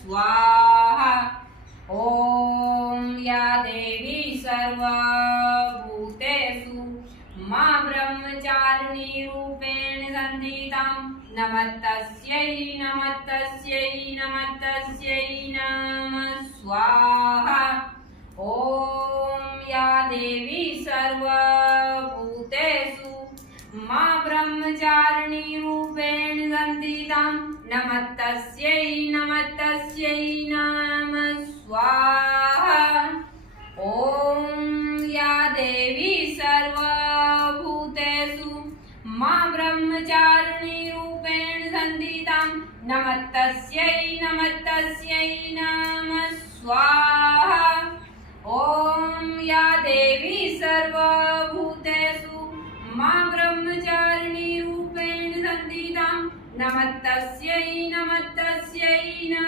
स्वाहा। ॐ या देवी सर्वभूतेषु मा ब्रह्मचारिणी रूपेण संस्थितां नमस्तस्यै नमस्तस्यै नमस्तस्यै नमः स्वाहा। ॐ या देवी सर्वभूतेषु मा ब्रह्मचारिणी रूपेण संस्थितां नमस्तस्यै नमस्तस्यै नमः स्वाहा। ॐ या देवी सर्वभूतेषु मा ब्रह्मचारिणी रूपेण संस्थितां नमस्तस्यै नमस्तस्यै नमः स्वाहा। ॐ या देवी सर्वभूतेषु मा ब्रह्मचारिणी रूपेण संस्थितां नमस्तस्यै नमस्तस्यै नमः